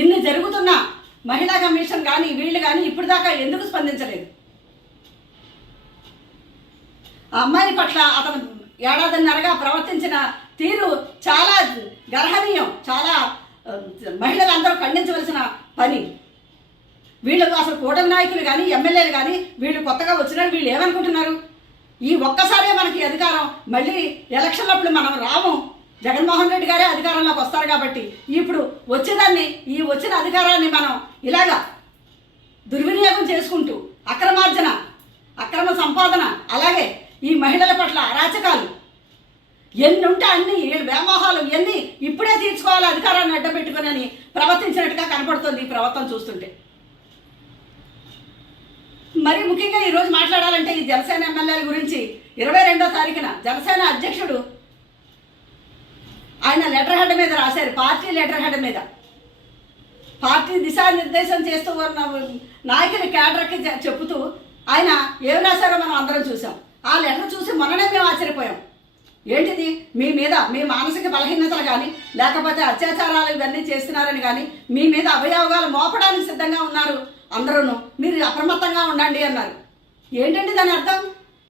ఇన్ని జరుగుతున్న మహిళా కమిషన్ కానీ వీళ్ళు కానీ ఇప్పుడు దాకా ఎందుకు స్పందించలేదు? ఆ అమ్మాయి పట్ల అతను ఏడాదిన్నరగా ప్రవర్తించిన తీరు చాలా గర్హనీయం, చాలా మహిళలందరూ ఖండించవలసిన పని. వీళ్ళు అసలు కూటమి నాయకులు కానీ ఎమ్మెల్యేలు కానీ వీళ్ళు కొత్తగా వచ్చినారు, వీళ్ళు ఏమనుకుంటున్నారు? ఈ ఒక్కసారే మనకి అధికారం, మళ్ళీ ఎలక్షన్లప్పుడు మనం రాము, జగన్మోహన్ రెడ్డి గారే అధికారంలోకి వస్తారు కాబట్టి ఇప్పుడు వచ్చేదాన్ని, ఈ వచ్చిన అధికారాన్ని మనం ఇలాగా దుర్వినియోగం చేసుకుంటూ అక్రమార్జన, అక్రమ సంపాదన, అలాగే ఈ మహిళల పట్ల అరాచకాలు ఎన్ని ఉంటే అన్ని వ్యామోహాలు ఇవన్నీ ఇప్పుడే తీర్చుకోవాలి అధికారాన్ని అడ్డపెట్టుకుని అని ప్రవర్తించినట్టుగా కనపడుతుంది ఈ ప్రవర్తన చూస్తుంటే. మరి ముఖ్యంగా ఈరోజు మాట్లాడాలంటే ఈ జనసేన ఎమ్మెల్యేల గురించి 22వ తారీఖున జనసేన అధ్యక్షుడు ఆయన లెటర్ హెడ్ మీద రాశారు, పార్టీ లెటర్ హెడ్ మీద పార్టీ దిశానిర్దేశం చేస్తూ ఉన్న నాయకుని క్యాడర్కి చెబుతూ ఆయన ఏం రాశారో మనం అందరం చూసాం. ఆ లెటర్ చూసి మొన్ననే మేము ఆశ్చర్యపోయాం. ఏంటిది, మీ మీద మీ మానసిక బలహీనతలు కానీ లేకపోతే అత్యాచారాలు ఇవన్నీ చేస్తున్నారని కానీ మీ మీద అభయోగాలు మోపడానికి సిద్ధంగా ఉన్నారు అందరూ, మీరు అప్రమత్తంగా ఉండండి అన్నారు. ఏంటండి దాని అర్థం?